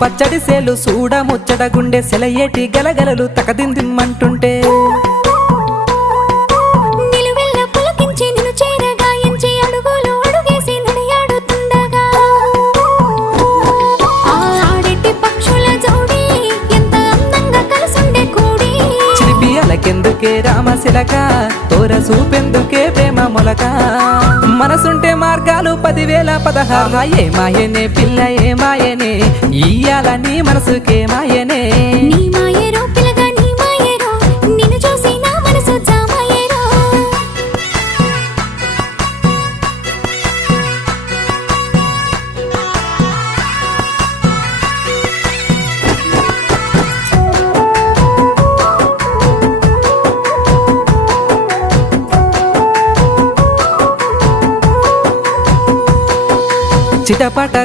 పచ్చడి సేలు సూడ ముచ్చట గుండె సెలయేటి గలగలలు తకదిందిమ్మంటుంటే నిలువెల్ల పులకించి నిన్ను చేరగాయించి అడుగులు అడుగేసి నడియాడుతుండగా ఆడెట్టి పక్షుల జోడి ఎంత అందంగా కలుసుండే కూడి చిలిపి అలకెందుకే రామశిలక తోర సూపెందుకే ప్రేమ మొలక మనసుంటే మార్గాలు 10,016 ఏ మాయనే పిల్ల ఏ మాయనే ఇయ్యాల నీ మనసుకే మాయనే నీ మాయేరో పిల్లగా నీ మాయేరో నిన్ను చూసి నా మనసు జామాయేరో చిటపట